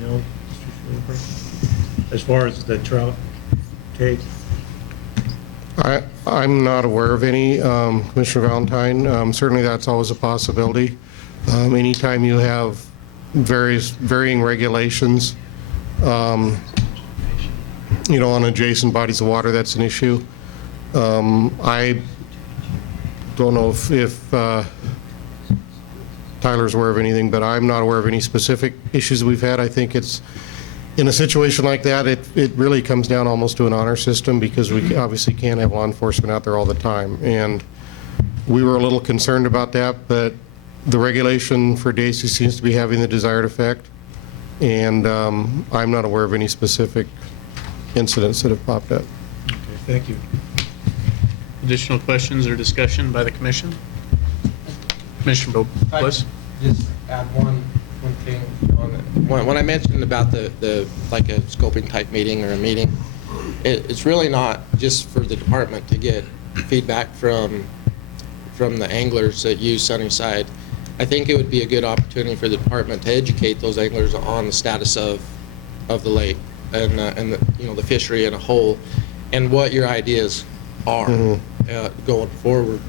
you know, Mr. Schulenberg, as far as the trout take? I'm not aware of any, Commissioner Valentine. Certainly that's always a possibility. Anytime you have varying regulations, you know, on adjacent bodies of water, that's an issue. I don't know if Tyler's aware of anything, but I'm not aware of any specific issues we've had. I think it's, in a situation like that, it really comes down almost to an honor system, because we obviously can't have law enforcement out there all the time. And we were a little concerned about that, but the regulation for Daisy seems to be having the desired effect. And I'm not aware of any specific incidents that have popped up. Okay, thank you. Additional questions or discussion by the commission? Commissioner Bliss? Just add one thing on it. When I mentioned about the like a scoping type meeting or a meeting, it's really not just for the department to get feedback from the anglers that use Sunnyside. I think it would be a good opportunity for the department to educate those anglers on the status of the lake and the, you know, the fishery in a whole, and what your ideas are going forward.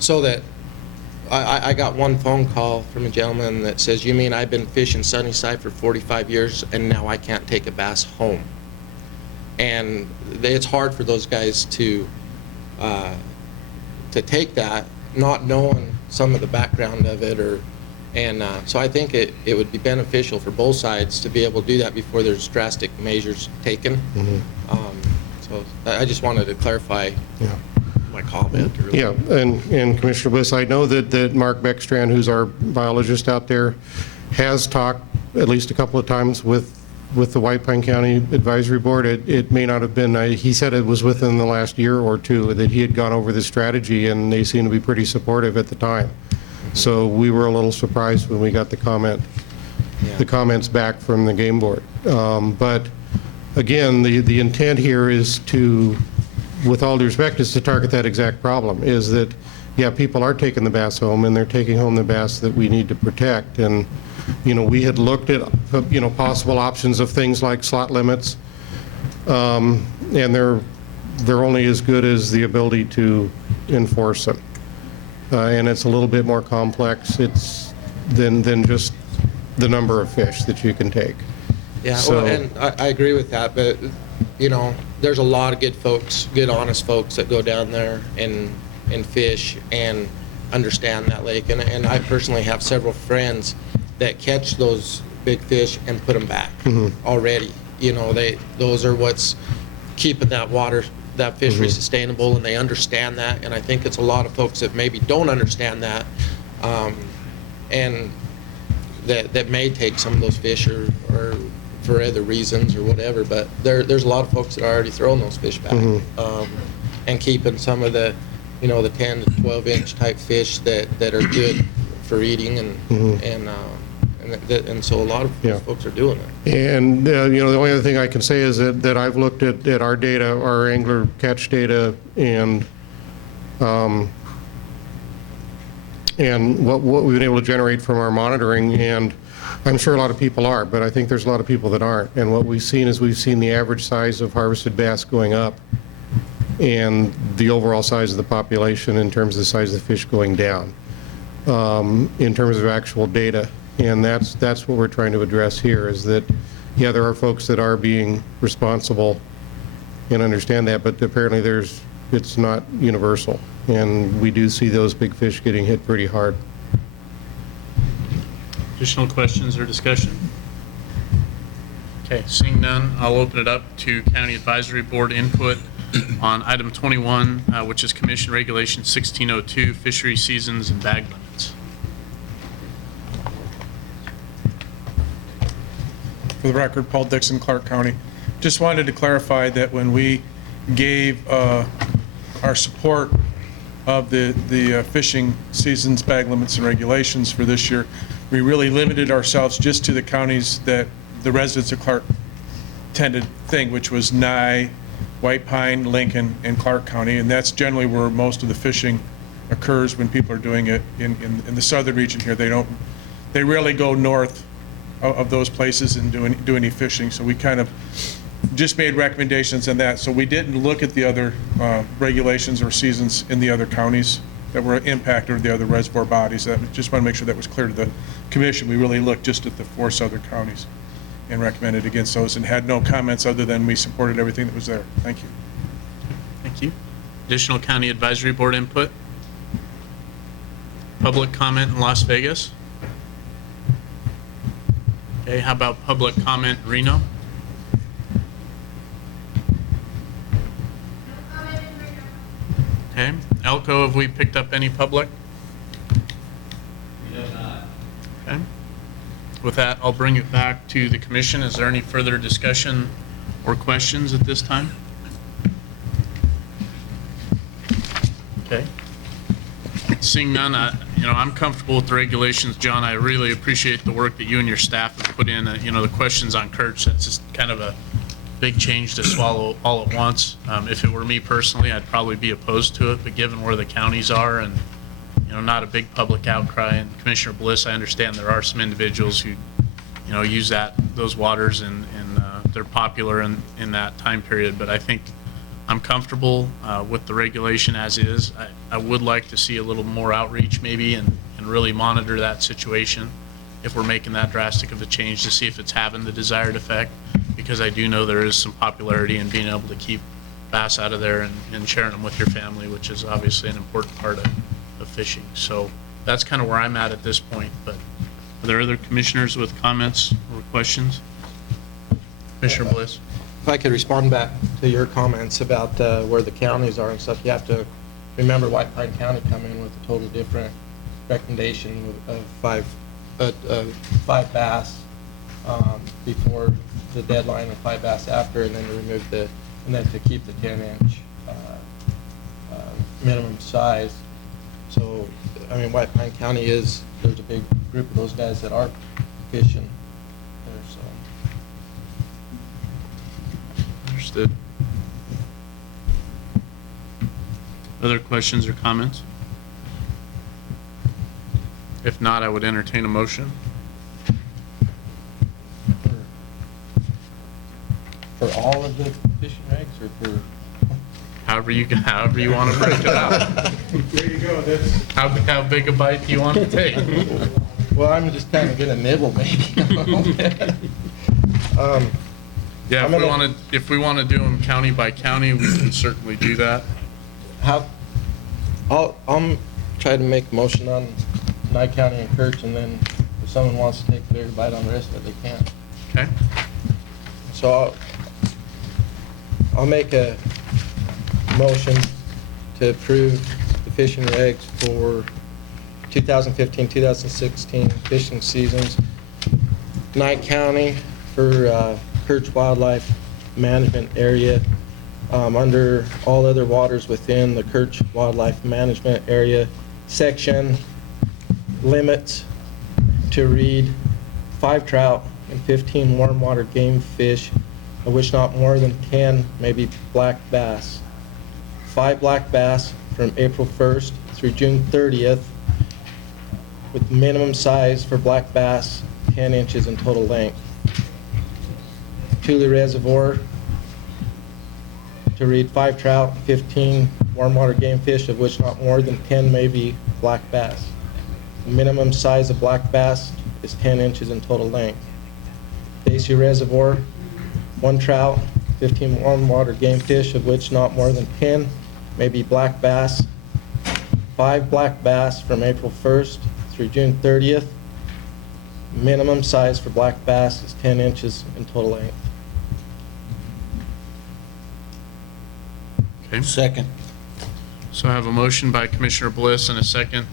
So that I got one phone call from a gentleman that says, "You mean I've been fishing Sunnyside for 45 years and now I can't take a bass home?" And it's hard for those guys to take that, not knowing some of the background of it, so I think it would be beneficial for both sides to be able to do that before there's drastic measures taken. So I just wanted to clarify my comment. Really. Yeah, and Commissioner Bliss, I know that Mark Beckstrand, who's our biologist out there, has talked at least a couple of times with the White Pine County Advisory Board. It may not have been, he said it was within the last year or two that he had gone over this strategy, and they seemed to be pretty supportive at the time. So we were a little surprised when we got the comments back from the game board. But again, the intent here is to, with all due respect, is to target that exact problem, is that, yeah, people are taking the bass home, and they're taking home the bass that we need to protect. And, you know, we had looked at, you know, possible options of things like slot limits, and they're only as good as the ability to enforce them. And it's a little bit more complex than just the number of fish that you can take. Yeah, So, well, and I agree with that, but, you know, there's a lot of good folks, good honest folks that go down there and fish and understand that lake. And I personally have several friends that catch those big fish and put them back already. You know, those are what's keeping that water, that fishery sustainable, and they understand that. And I think it's a lot of folks that maybe don't understand that, and that may take some of those fish or for other reasons or whatever, but there's a lot of folks that are already throwing those fish back, and keeping some of the, you know, the 10 to 12 inch type fish that are good for eating, and so a lot of folks are doing it. And you know, the only other thing I can say is that I've looked at our data, our angler catch data, and what we've been able to generate from our monitoring, and I'm sure a lot of people are, but I think there's a lot of people that aren't. And what we've seen is we've seen the average size of harvested bass going up, and the overall size of the population in terms of the size of the fish going down, in terms of actual data. And that's what we're trying to address here, is that, yeah, there are folks that are being responsible and understand that, but apparently it's not universal. And we do see those big fish getting hit pretty hard. Additional questions or discussion? Okay, seeing none, I'll open it up to County Advisory Board input on item 21, which is Commission Regulation 1602, fishery seasons and bag limits. For the record, Paul Dixon, Clark County. Just wanted to clarify that when we gave our support of the fishing seasons, bag limits, and regulations for this year, we really limited ourselves just to the counties that the residents of Clark tended thing, which was Nye, White Pine, Lincoln, and Clark County, and that's generally where most of the fishing occurs when people are doing it in the southern region here. They rarely go north of those places and do any fishing. So we kind of just made recommendations on that. So we didn't look at the other regulations or seasons in the other counties that were impacted or the other reservoir bodies. That just want to make sure that was clear to the commission. We really looked just at the 4 southern counties and recommended against those and had no comments other than we supported everything that was there. Thank you. Thank you. Additional county advisory board input? Public comment in Las Vegas? Okay, how about public comment in Reno? Okay, Elko, have we picked up any public? We have not. Okay. With that, I'll bring it back to the commission. Is there any further discussion or questions at this time? Okay. Seeing none, I'm comfortable with the regulations. John, I really appreciate the work that you and your staff have put in. The questions on Kirch, that's just kind of a big change to swallow all at once. If it were me personally, I'd probably be opposed to it, but given where the counties are and, not a big public outcry, and Commissioner Bliss, I understand there are some individuals who, use those waters and they're popular in that time period, but I think I'm comfortable with the regulation as is. I would like to see a little more outreach maybe and really monitor that situation if we're making that drastic of a change to see if it's having the desired effect, because I do know there is some popularity in being able to keep bass out of there and sharing them with your family, which is obviously an important part of fishing. So that's kind of where I'm at this point, but are there other commissioners with comments or questions? Commissioner Bliss? If I could respond back to your comments about where the counties are and stuff, you have to remember White Pine County come in with a total different recommendation of five bass before the deadline and 5 bass after, and then to remove and then to keep the 10-inch minimum size. So, White Pine County there's a big group of those guys that are fishing there, so. Understood. Other questions or comments? If not, I would entertain a motion. For all of the fishing rigs or for? However you want to break it out. There you go. That's How big a bite do you want to take? Well, I'm just kind of gonna nibble maybe. Yeah, I'm if we want to do them county by county, we can certainly do that. I'll try to make a motion on Nye County and Kirch, and then if someone wants to take a bigger bite on the rest of it, they can. Okay. So I'll make a motion to approve the fishing regs for 2015-2016 fishing seasons. Nye County for Kirch Wildlife Management Area, under all other waters within the Kirch Wildlife Management Area section, limits to read 5 trout and 15 warm water game fish, of which not more than 10 may be black bass. 5 black bass from April 1st through June 30th, with minimum size for black bass 10 inches in total length. Tule Reservoir to read 5 trout, 15 warm water game fish, of which not more than 10 may be black bass. The minimum size of black bass is 10 inches in total length. Basie Reservoir, 1 trout, 15 warm water game fish, of which not more than 10 may be black bass. 5 black bass from April 1st through June 30th. Minimum size for black bass is 10 inches in total length. Okay. Second. So I have a motion by Commissioner Bliss and a second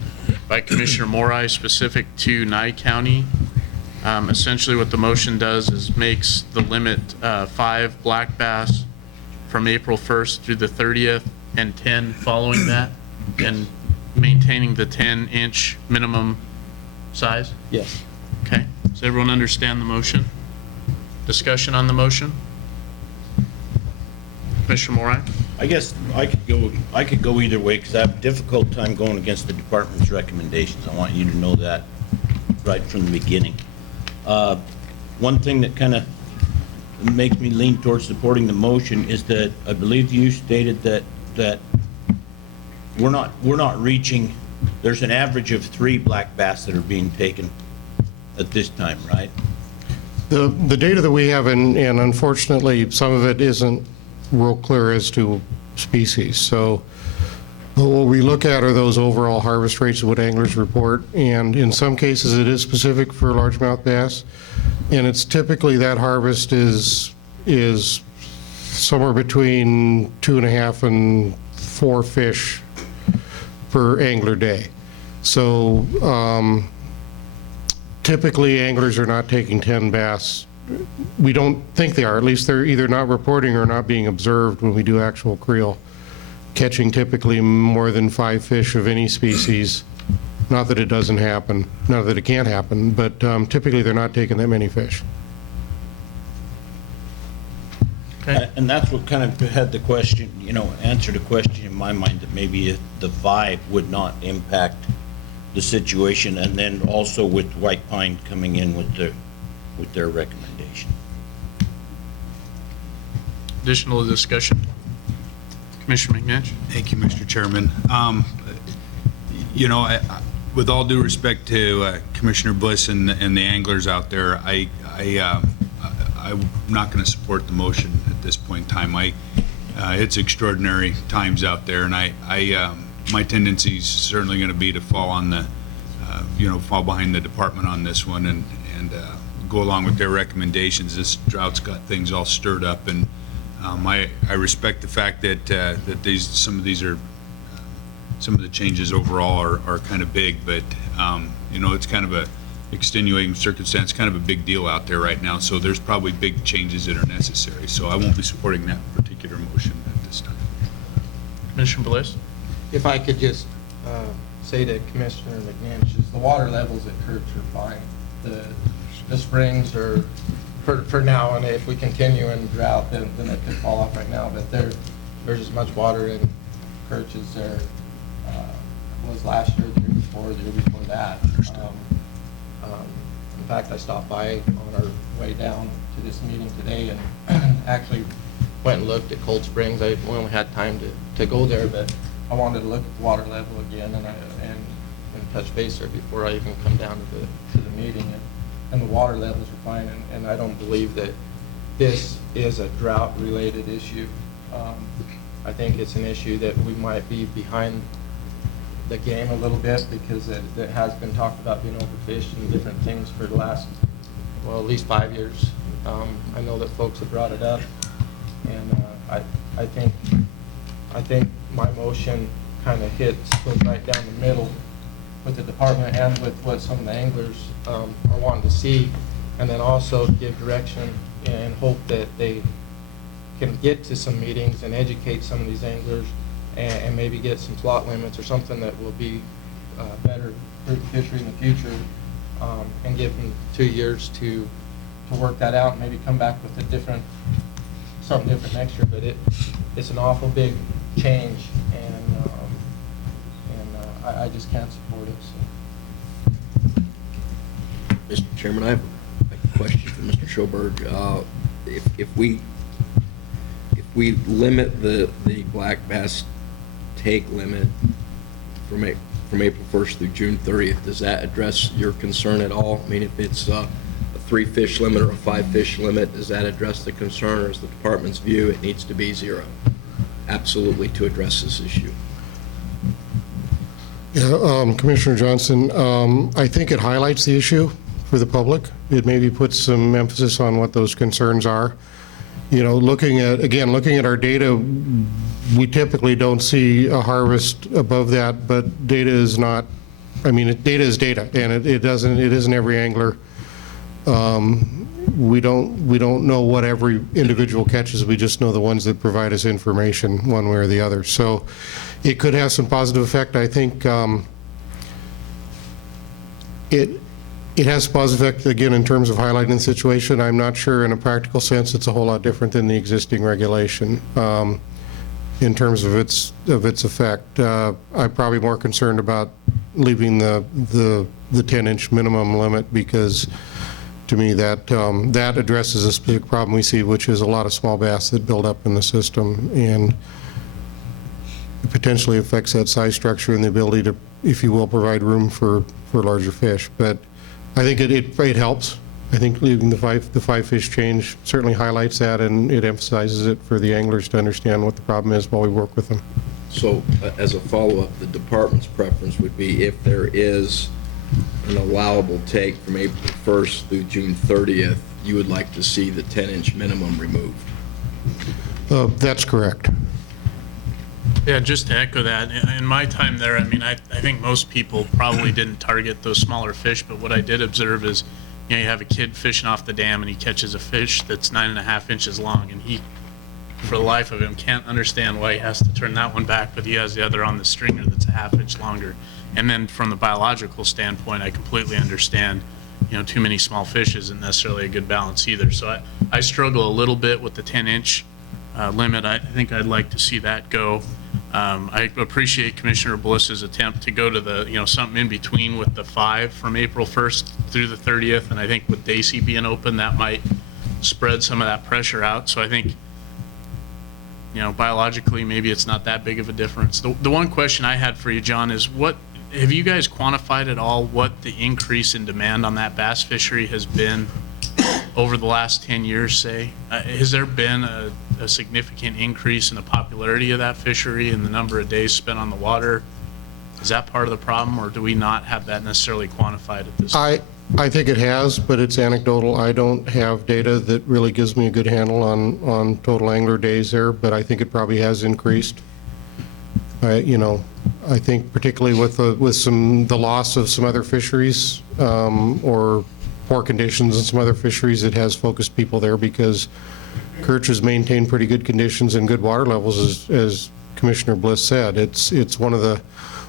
by Commissioner Morai specific to Nye County. Essentially what the motion does is makes the limit 5 black bass from April 1st through the 30th and 10 following that, and maintaining the 10-inch minimum size? Yes. Okay. Does everyone understand the motion? Discussion on the motion? Commissioner Morai? I guess I could go either way because I have a difficult time going against the department's recommendations. I want you to know that right from the beginning. one thing that kind of makes me lean towards supporting the motion is that I believe you stated that we're not reaching, there's an average of 3 black bass that are being taken at this time, right? The data that we have, and unfortunately, some of it isn't real clear as to species. So what we look at are those overall harvest rates of what anglers report, and in some cases, it is specific for largemouth bass, and it's typically that harvest is somewhere between 2.5 and 4 fish per angler day. So typically, anglers are not taking 10 bass. We don't think they are. At least they're either not reporting or not being observed when we do actual creel. Catching typically more than 5 fish of any species. Not that it doesn't happen, not that it can't happen, but typically they're not taking that many fish. And that's what kind of had the question, answered a question in my mind that maybe the 5 would not impact the situation, and then also with White Pine coming in with their recommendation. Additional discussion? Commissioner McNash? Thank you, Mr. Chairman. With all due respect to Commissioner Bliss and the anglers out there, I'm not going to support the motion at this point in time. It's extraordinary times out there, and my tendency is certainly going to be to fall on the, fall behind the department on this one and go along with their recommendations. This drought's got things all stirred up, and I respect the fact that some of the changes overall are kind of big, but it's kind of a extenuating circumstance, kind of a big deal out there right now. So there's probably big changes that are necessary. So I won't be supporting that particular motion at this time. Commissioner Bliss? If I could just say to Commissioner McNash, the water levels at Kurtz are fine. The springs are, for now, and if we continue in drought, then it could fall off right now. But there's as much water in Kurtz as there was last year, the year before that. In fact, I stopped by on our way down to this meeting today and actually went and looked at Cold Springs. We only had time to go there, but I wanted to look at the water level again and touch base there before I even come down to the meeting. And the water levels are fine, and I don't believe that this is a drought-related issue. I think it's an issue that we might be behind the game a little bit because it has been talked about being overfished and different things for the last, well, at least 5 years. I know that folks have brought it up, and I think my motion kind of goes right down the middle with the department and with what some of the anglers are wanting to see, and then also give direction and hope that they can get to some meetings and educate some of these anglers and maybe get some slot limits or something that will be better for the fishery in the future, and give them 2 years to work that out and maybe come back with something different next year. But it's an awful big change, and I just can't support it. So. Mr. Chairman, I have a question for Mr. Schoberg. If we limit the black bass take limit from April 1st through June 30th, does that address your concern at all? I mean, if it's a 3-fish limit or a 5-fish limit, does that address the concern, or is the department's view it needs to be 0? Absolutely, to address this issue. Yeah, Commissioner Johnson, I think it highlights the issue for the public. It maybe puts some emphasis on what those concerns are. Looking at our data, we typically don't see a harvest above that, but data is not, data is data, and it isn't every angler. We don't know what every individual catches. We just know the ones that provide us information one way or the other. So it could have some positive effect. I think it has a positive effect, again, in terms of highlighting the situation. I'm not sure in a practical sense it's a whole lot different than the existing regulation in terms of its effect. I'm probably more concerned about leaving the 10-inch minimum limit, because to me that that addresses a specific problem we see, which is a lot of small bass that build up in the system, and it potentially affects that size structure and the ability to, if you will, provide room for larger fish. But I think it helps. I think leaving the five fish change certainly highlights that, and it emphasizes it for the anglers to understand what the problem is while we work with them. So as a follow-up, the department's preference would be if there is an allowable take from April 1st through June 30th, you would like to see the 10-inch minimum removed. That's correct. Yeah, just to echo that, in my time there, I mean, I think most people probably didn't target those smaller fish, but what I did observe is, you know, you have a kid fishing off the dam and he catches a fish that's 9.5 inches long, and he, for the life of him, can't understand why he has to turn that one back, but he has the other on the stringer that's a half inch longer. And then from the biological standpoint, I completely understand, you know, too many small fish isn't necessarily a good balance either. So I struggle a little bit with the 10-inch limit. I think I'd like to see that go. I appreciate Commissioner Bliss's attempt to go to the, you know, something in between with the 5 from April 1st through the 30th. And I think with Dacey being open, that might spread some of that pressure out. So I think, you know, biologically, maybe it's not that big of a difference. The one question I had for you, John, is what, have you guys quantified at all what the increase in demand on that bass fishery has been over the last 10 years, say? Has there been a significant increase in the popularity of that fishery and the number of days spent on the water? Is that part of the problem, or do we not have that necessarily quantified at this point? I think it has, but it's anecdotal. I don't have data that really gives me a good handle on total angler days there, but I think it probably has increased. You know, I think particularly with the loss of some other fisheries or poor conditions in some other fisheries, it has focused people there because Kerch has maintained pretty good conditions and good water levels, as Commissioner Bliss said. It's one of the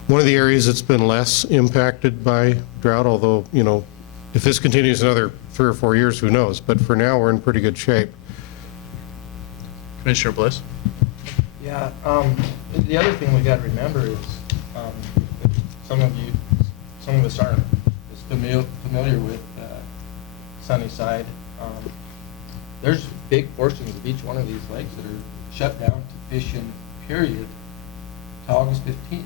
areas that's been less impacted by drought, although, you know, if this continues another 3 or 4 years, who knows? But for now, we're in pretty good shape. Commissioner Bliss? Yeah, the other thing we got to remember is some of us aren't as familiar with Sunnyside. There's big portions of each one of these lakes that are shut down to fishing, period, to August 15th.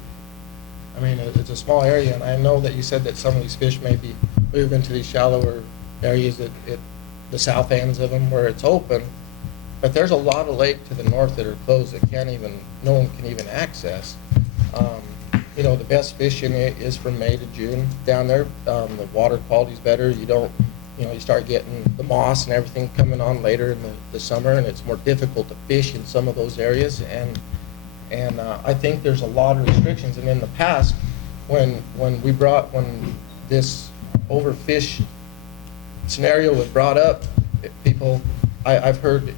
I mean, it's a small area, and I know that you said that some of these fish may be moving to these shallower areas at the south ends of them where it's open, but there's a lot of lake to the north that are closed that no one can even access. You know, the best fishing is from May to June down there. The water quality's better. You start getting the moss and everything coming on later in the summer, and it's more difficult to fish in some of those areas. And I think there's a lot of restrictions. And in the past, when this overfish scenario was brought up, I've heard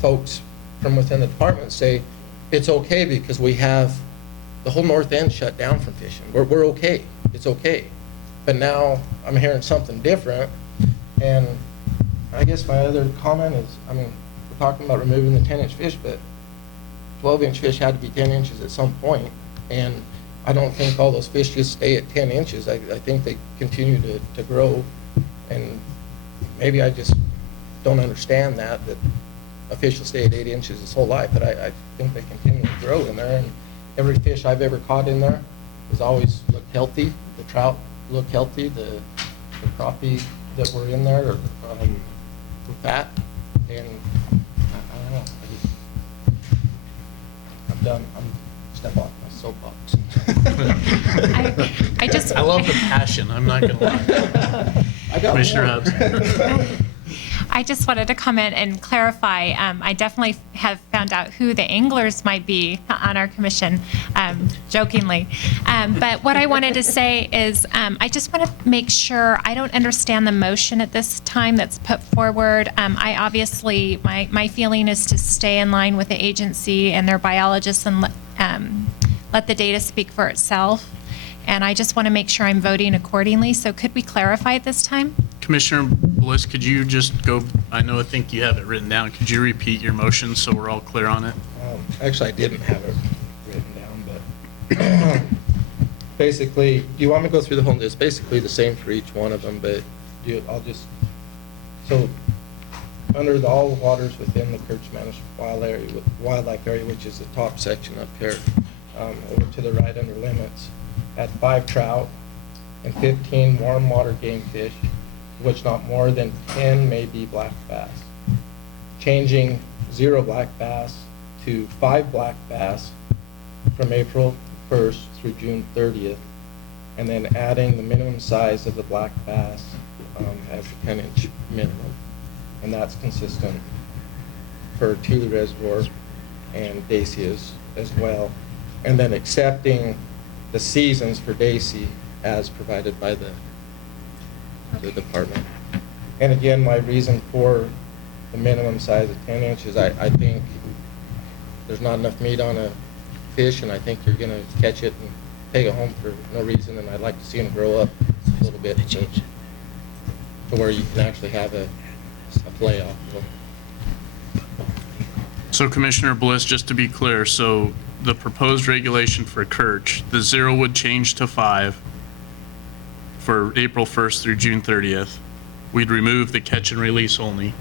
folks from within the department say it's okay because we have the whole north end shut down from fishing. We're okay. It's okay. But now I'm hearing something different. And I guess my other comment is, I mean, we're talking about removing the 10-inch fish, but 12-inch fish had to be 10 inches at some point. And I don't think all those fish just stay at 10 inches. I think they continue to grow. And maybe I just don't understand that a fish will stay at 8 inches his whole life, but I think they continue to grow in there. And every fish I've ever caught in there has always looked healthy. The trout look healthy. The crappie that were in there were fat. And I don't know. I'm done. I'm step off my soapbox. I love the passion, I'm not going to lie. Commissioner Hubbs. I just wanted to comment and clarify. I definitely have found out who the anglers might be on our commission, jokingly. But what I wanted to say is I just want to make sure I don't understand the motion at this time that's put forward. I obviously, my feeling is to stay in line with the agency and their biologists and let the data speak for itself. And I just want to make sure I'm voting accordingly. So could we clarify at this time? Commissioner Bliss, could you just go, I think you have it written down. Could you repeat your motion so we're all clear on it? Actually, I didn't have it written down, but basically, do you want me to go through the whole, it's basically the same for each one of them, but I'll just So, under the all waters within the Kurtz Managed Wildlife Area, which is the top section up here, over to the right under limits, at 5 trout and 15 warm water game fish, which not more than 10 may be black bass. Changing 0 black bass to 5 black bass from April 1st through June 30th, and then adding the minimum size of the black bass as a 10-inch minimum. And that's consistent for Thule Reservoir and Daisy as well. And then accepting the seasons for Daisy as provided by the department. And again, my reason for the minimum size of 10 inches, I think there's not enough meat on a fish, and I think you're gonna catch it and take it home for no reason, and I'd like to see them grow up a little bit to where you can actually have a playoff. So Commissioner Bliss, just to be clear, so the proposed regulation for Kirch, the 0 would change to 5 for April 1st through June 30th. We'd remove the catch and release only.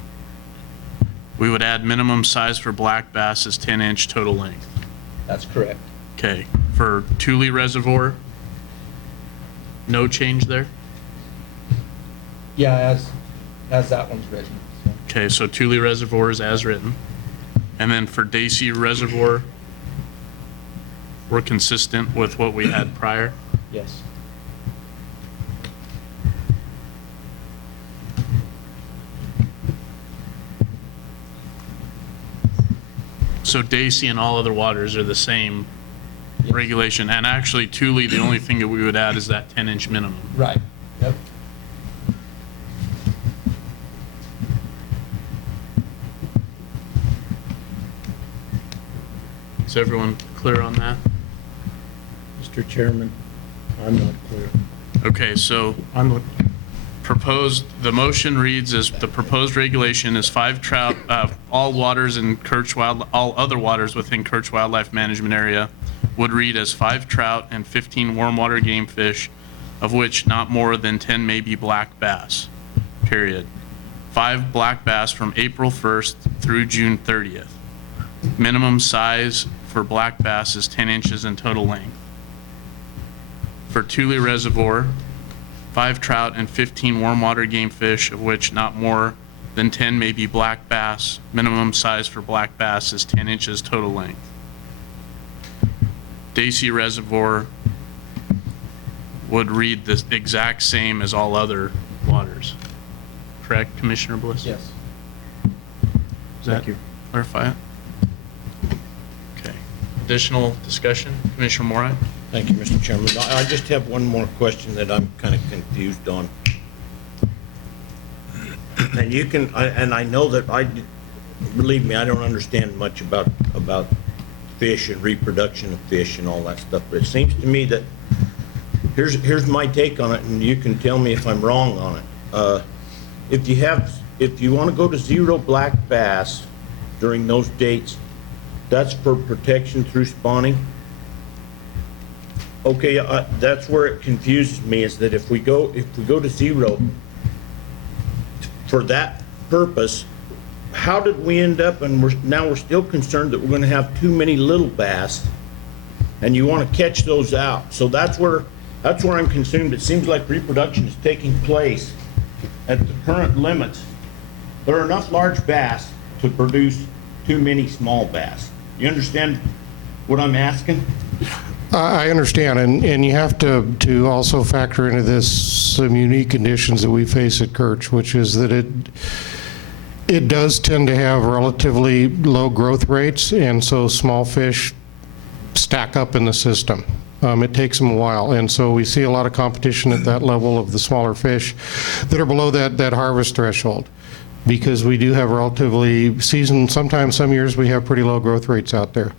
We would add minimum size for black bass as 10-inch total length. That's correct. Okay, for Thule Reservoir, no change there? Yeah, as that one's written. Okay, so Thule Reservoir is as written. And then for Daisy Reservoir, we're consistent with what we had prior? Yes. So Daisy and all other waters are the same regulation, and actually Thule, the only thing that we would add is that 10-inch minimum. Right. Yep. Is everyone clear on that? Mr. Chairman, I'm not clear. Okay, so the motion reads as the proposed regulation is 5 trout, all waters in all other waters within Kirch Wildlife Management Area would read as 5 trout and 15 warm water game fish, of which not more than 10 may be black bass, period. 5 black bass from April 1st through June 30th. Minimum size for black bass is 10 inches in total length. For Thule Reservoir, 5 trout and 15 warm water game fish, of which not more than 10 may be black bass. Minimum size for black bass is 10 inches total length. Daisy Reservoir would read the exact same as all other waters. Correct, Commissioner Bliss? Yes. Does that clarify it? Okay. Additional discussion? Commissioner Moran? Thank you, Mr. Chairman. I just have one more question that I'm kind of confused on. And you can, and I know that believe me, I don't understand much about fish and reproduction of fish and all that stuff, but it seems to me that, here's my take on it, and you can tell me if I'm wrong on it. If you want to go to 0 black bass during those dates, that's for protection through spawning? Okay, that's where it confuses me, is that if we go to 0 for that purpose, how did we end up, and we're still concerned that we're going to have too many little bass, and you want to catch those out. So that's where I'm concerned. It seems like reproduction is taking place at the current limits. There are enough large bass to produce too many small bass. You understand what I'm asking? I understand, and you have to also factor into this some unique conditions that we face at Kirch, which is that it does tend to have relatively low growth rates, and so small fish stack up in the system. It takes them a while, and so we see a lot of competition at that level of the smaller fish that are below that harvest threshold, because we do have relatively sometimes some years we have pretty low growth rates out there.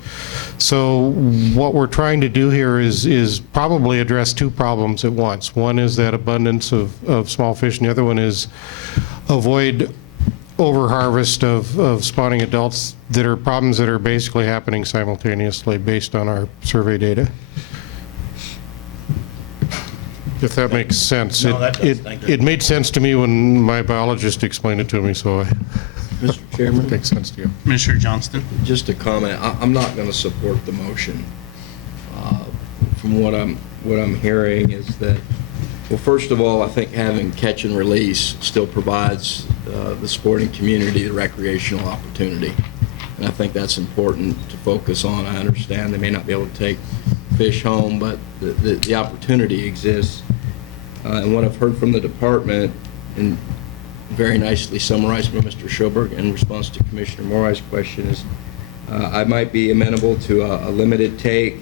So what we're trying to do here is probably address 2 problems at once. One is that abundance of small fish, and the other one is avoid overharvest of spawning adults that are problems that are basically happening simultaneously based on our survey data. if that makes sense. No, that does. It- Thank you. It made sense to me when my biologist explained it to me, so Mr. Chairman? it makes sense to you. Commissioner Johnston? Just a comment, I'm not going to support the motion. From what I'm hearing is that, well, first of all, I think having catch and release still provides the sporting community the recreational opportunity. And I think that's important to focus on. I understand they may not be able to take fish home, but the opportunity exists. And what I've heard from the department, and very nicely summarized by Mr. Schoberg in response to Commissioner Morai's question, is I might be amenable to a limited take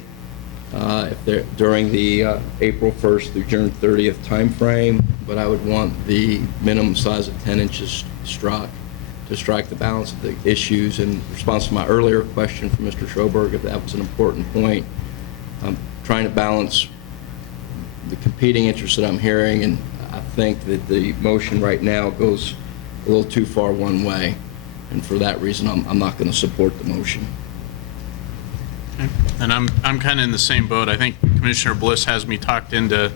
if they're during the April 1st through June 30th timeframe, but I would want the minimum size of 10 inches struck to strike the balance of the issues. In response to my earlier question from Mr. Schoberg, if that was an important point, I'm trying to balance the competing interests that I'm hearing, and I think that the motion right now goes a little too far one way, and for that reason, I'm not going to support the motion. And I'm kind of in the same boat. I think Commissioner Bliss has me talked into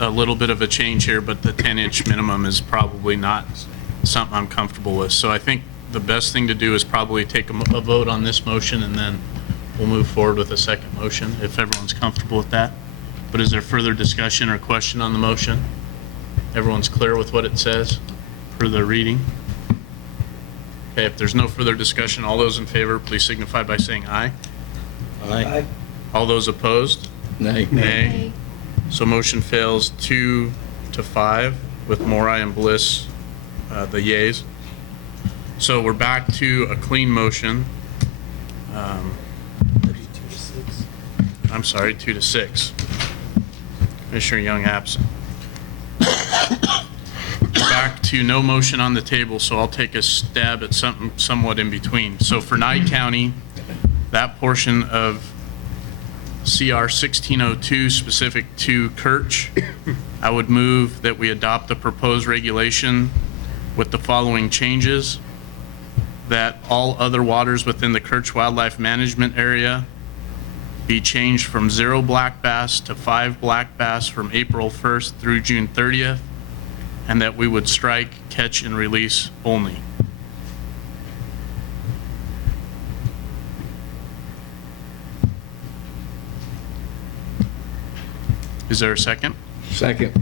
a little bit of a change here, but the 10-inch minimum is probably not something I'm comfortable with. So I think the best thing to do is probably take a vote on this motion, and then we'll move forward with a second motion, if everyone's comfortable with that. But is there further discussion or question on the motion? Everyone's clear with what it says for the reading? Okay, if there's no further discussion, all those in favor, please signify by saying aye. Aye. All those opposed? Nay. Nay. So motion fails 2 to 5 with Morai and Bliss, the yays. So we're back to a clean motion. I'm sorry, 2 to 6. Commissioner Young absent. Back to no motion on the table, so I'll take a stab at something somewhat in between. So for Nye County, that portion of CR 1602 specific to Kirch, I would move that we adopt the proposed regulation with the following changes: that all other waters within the Kirch Wildlife Management Area be changed from 0 black bass to 5 black bass from April 1st through June 30th, and that we would strike catch and release only. Is there a second? Second.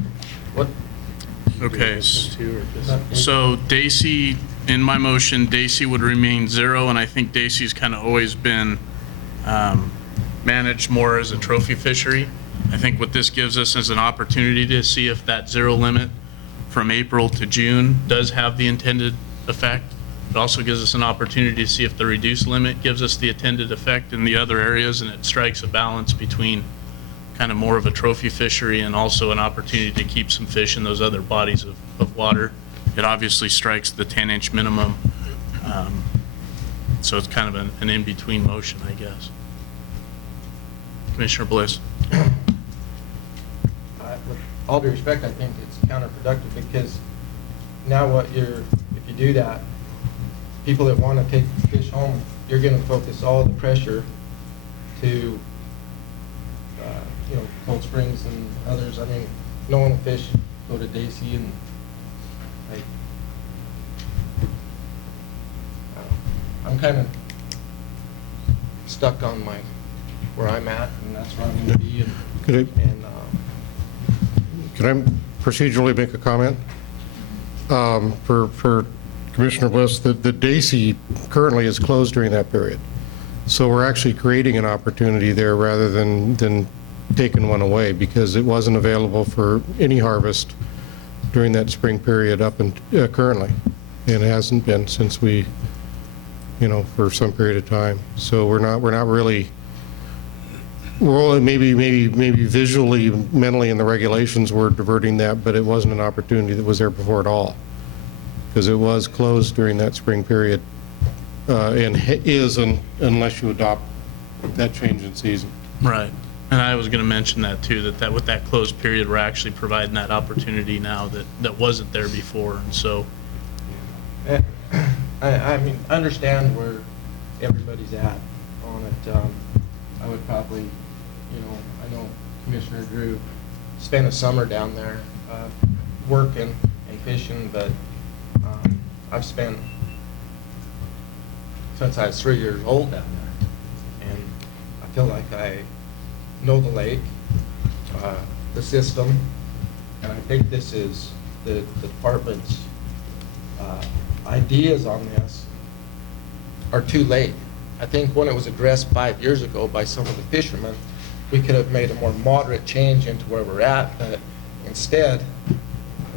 Okay, so Daisy, in my motion, Daisy would remain 0, and I think Daisy's kind of always been managed more as a trophy fishery. I think what this gives us is an opportunity to see if that 0 limit from April to June does have the intended effect. It also gives us an opportunity to see if the reduced limit gives us the intended effect in the other areas, and it strikes a balance between kind of more of a trophy fishery and also an opportunity to keep some fish in those other bodies of water. It obviously strikes the 10-inch minimum, so it's kind of an in-between motion, I guess. Commissioner Bliss. With all due respect, I think it's counterproductive, because now if you do that, people that want to take fish home, you're going to focus all the pressure to, Cold Springs and others. I mean, no one will fish, go to Daisy, and I'm kind of stuck on where I'm at, and that's where I'm going to be. Could I procedurally make a comment? For Commissioner Bliss, the Daisy currently is closed during that period. So we're actually creating an opportunity there rather than taking one away, because it wasn't available for any harvest during that spring period up and currently, and it hasn't been since we, for some period of time. So we're not really, we're only maybe visually, mentally in the regulations we're diverting that, but it wasn't an opportunity that was there before at all, because it was closed during that spring period, and is unless you adopt that change in season. Right. And I was going to mention that too, that with that closed period, we're actually providing that opportunity now that wasn't there before. And so, I mean, understand where everybody's at on it. I would probably, I know Commissioner Drew spent a summer down there working and fishing, but I've spent since I was 3 years old down there, and I feel like I know the lake, the system, and I think this is the department's ideas on this are too late. I think when it was addressed 5 years ago by some of the fishermen, we could have made a more moderate change into where we're at, but instead,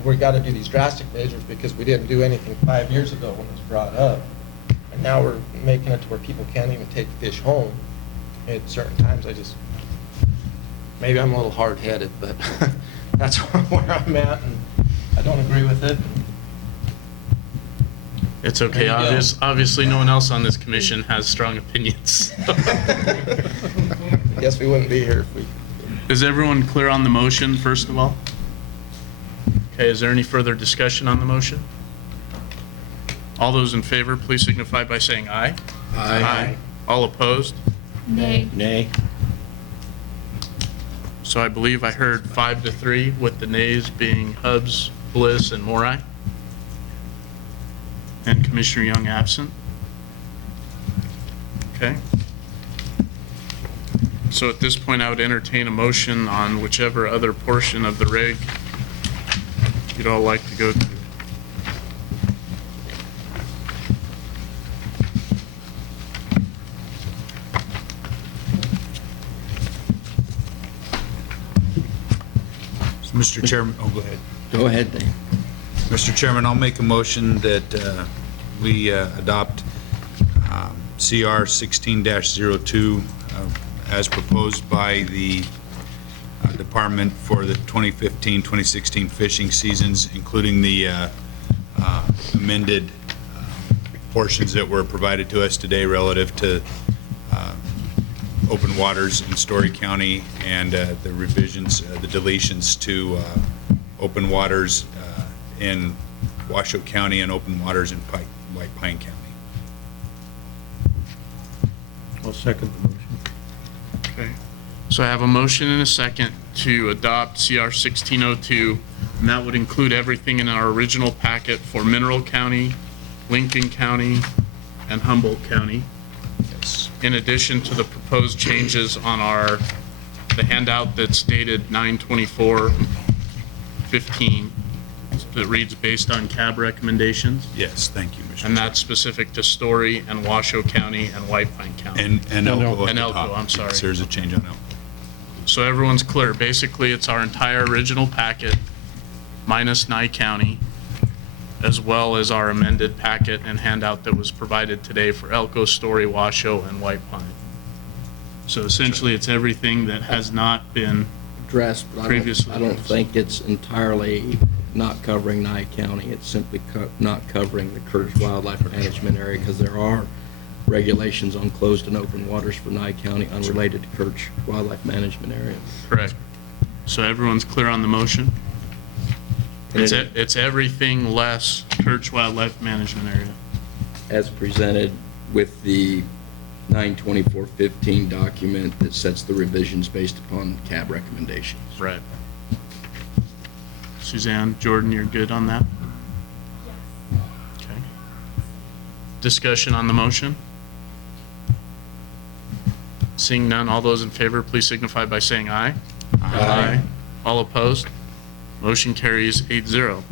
we got to do these drastic measures because we didn't do anything 5 years ago when it was brought up. And now we're making it to where people can't even take fish home. At certain times, maybe I'm a little hard-headed, but that's where I'm at, and I don't agree with it. It's okay. There you go. Obviously, no one else on this commission has strong opinions. Guess we wouldn't be here if we. Is everyone clear on the motion, first of all? Okay, is there any further discussion on the motion? All those in favor, please signify by saying aye. Aye. All opposed? Nay. Nay. So I believe I heard 5-3, with the nays being Hubbs, Bliss, and Morai. And Commissioner Young absent. Okay. So at this point, I would entertain a motion on whichever other portion of the rig you'd all like to go to. Mr. Chairman, oh, go ahead. Go ahead, Dave. Mr. Chairman, I'll make a motion that we adopt CR 16-02 as proposed by the department for the 2015-2016 fishing seasons, including the amended portions that were provided to us today relative to open waters in Story County and the revisions, the deletions to open waters in Washoe County and open waters in White Pine County. I'll second the motion. Okay. So I have a motion and a second to adopt CR 1602, and that would include everything in our original packet for Mineral County, Lincoln County, and Humboldt County. Yes. In addition to the proposed changes on the handout that's dated 9/24/15, that reads based on CAB recommendations, Yes, thank you, Mr. and that's specific to Story and Washoe County and White Pine County. And Elko at And the Elko, top. I'm sorry. Yes, there's a change on Elko. So everyone's clear. Basically, it's our entire original packet minus Nye County, as well as our amended packet and handout that was provided today for Elko, Story, Washoe, and White Pine. So essentially, it's everything that has not been Addressed, but Previously, I don't yes. think it's entirely not covering Nye County. It's simply not covering the Curtis Wildlife Management Area, because there are regulations on closed and open waters for Nye County unrelated to Curtis Wildlife Management Area. correct. So everyone's clear on the motion? And It's everything less Church Wildlife Management Area. as presented with the 9/24/15 document that sets the revisions based upon CAB recommendations. Right. Suzanne, Jordan, you're good on that? Yes. Okay. Discussion on the motion? Seeing none, all those in favor, please signify by saying aye. Aye. All opposed? Motion carries 8-0.